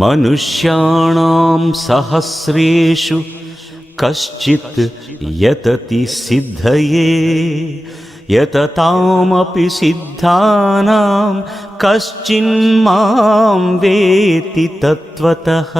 मनुष्याणां सहस्रेषु कश्चित् यतति सिद्धये यततामपि सिद्धानां कश्चिन्मां वेत्ति तत्त्वतः।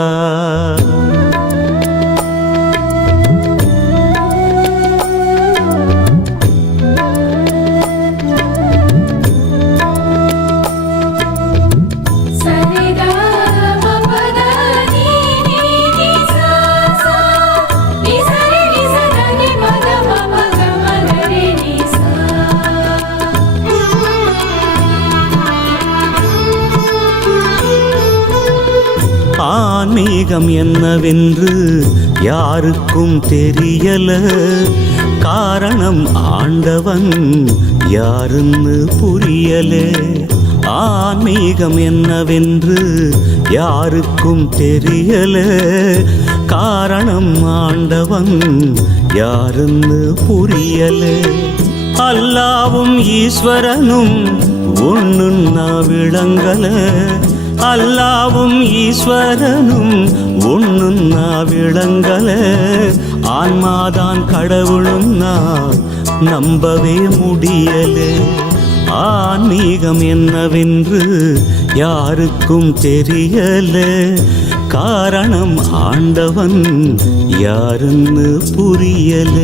ஆன்மீகம் என்னவென்று யாருக்கும் தெரியல, காரணம் ஆண்டவன் யாருன்னு புரியல. ஆன்மீகம் என்னவென்று யாருக்கும் தெரியல, காரணம் ஆண்டவன் யாருன்னு புரியல. அல்லாவும் ஈஸ்வரனும் ஒண்ணுன்னா விளங்கல, அல்லாவும் ஈஸ்வரனும் ஒண்ணுன்னா விளங்கல. ஆன்மாதான் கடவுளும் நான் நம்பவே முடியல. ஆன்மீகம் என்னவென்று யாருக்கும் தெரியல, காரணம் ஆண்டவன் யாருன்னு புரியல.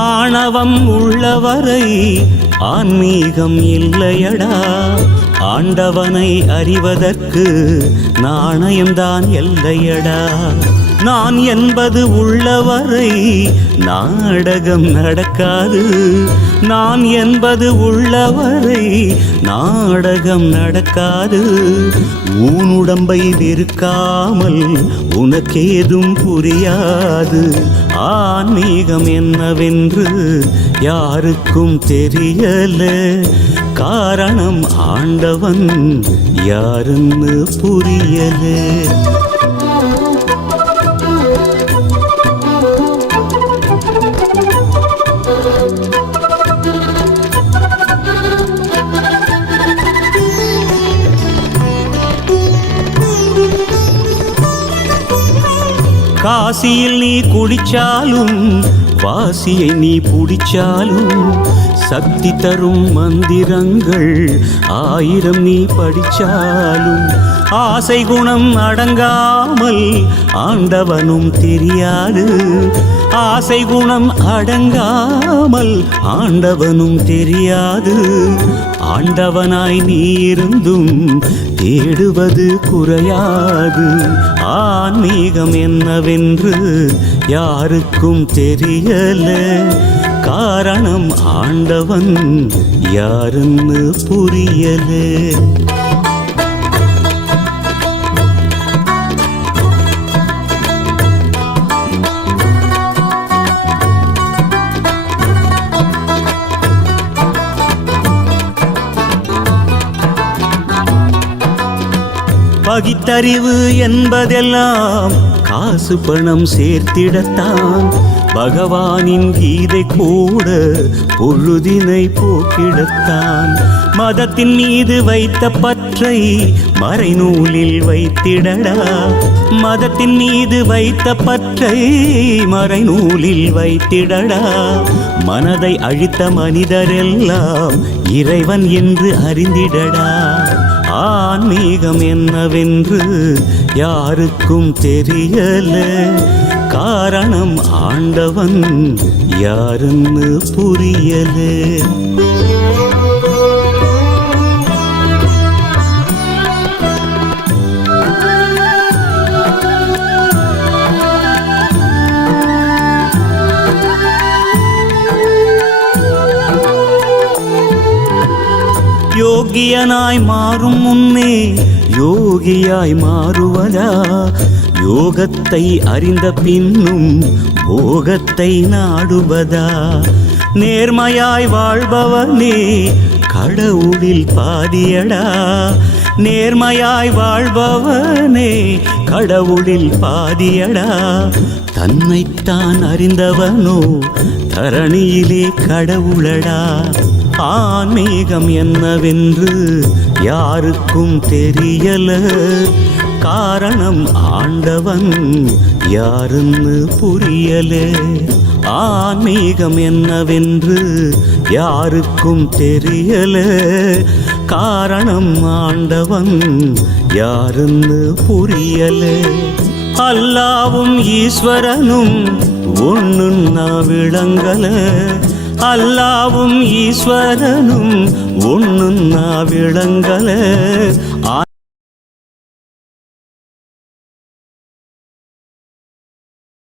ஆணவம் உள்ளவரை ஆன்மீகம் இல்லையடா, ஆண்டவனை அறிவதற்கு நாணயம்தான் எல்லையடா. நான் என்பது உள்ளவரை நாடகம் நடக்காது, நான் என்பது உள்ளவரை நாடகம் நடக்காது. ஊனுடம்பை வெறுக்காமல் உனக்கேதும் புரியாது. ஆன்மீகம் என்னவென்று யாருக்கும் தெரியல, காரணம் ஆண்டவன் யாருன்னு புரியல. காசியில் நீ குடிச்சாலும் வாசியை நீ புடிச்சாலும், சக்தி தரும் மந்திரங்கள் 1000 நீ படிச்சாலும், ஆசை குணம் அடங்காமல் ஆண்டவனும் தெரியாது. ஆசை குணம் அடங்காமல் ஆண்டவனும் தெரியாது. ஆண்டவனாய் நீ இருந்தும் தேடுவது குறையாது. ஆன்மீகம் என்னவென்று யாருக்கும் தெரியல, காரணம் ஆண்டவன் யாருன்னு புரியல. பகுத்தறிவு என்பதெல்லாம் காசு பணம் சேர்த்திடத்தான். பகவானின் கீதை கூட பொழுதினை போக்கிடத்தான். மதத்தின் மீது வைத்த பற்றை மறைநூலில் வைத்திடடா, மதத்தின் மீது வைத்த பற்றை மறைநூலில் வைத்திடடா. மனதை அழித்த மனிதரெல்லாம் இறைவன் என்று அறிந்திடடா. ஆன்மீகம் என்னவென்று யாருக்கும் தெரியல, காரணம் ஆண்டவன் யாருன்னு புரியல. யோகியனாய் மாறும் முன்னே யோகியாய் மாறுவதா? யோகத்தை அறிந்த பின்னும் போகத்தை நாடுவதா? நேர்மையாய் வாழ்பவனே கடவுளில் பாதியடா. நேர்மையாய் வாழ்பவனே கடவுளில் பாதியடா. தன்னைத்தான் அறிந்தவனோ தரணியிலே கடவுளடா. ஆன்மீகம் என்னவென்று யாருக்கும் தெரியல. காரணம் ஆண்டவன் யாருன்னு புரியல. ஆன்மீகம் என்னவென்று யாருக்கும் தெரியல. காரணம் ஆண்டவன் யாருன்னு புரியல. அல்லாவும் ஈஸ்வரனும் ஒண்ணுன்னா விளங்கல. அல்லாவும் ஈஸ்வரனும் ஒண்ணுன்னா விளங்கல.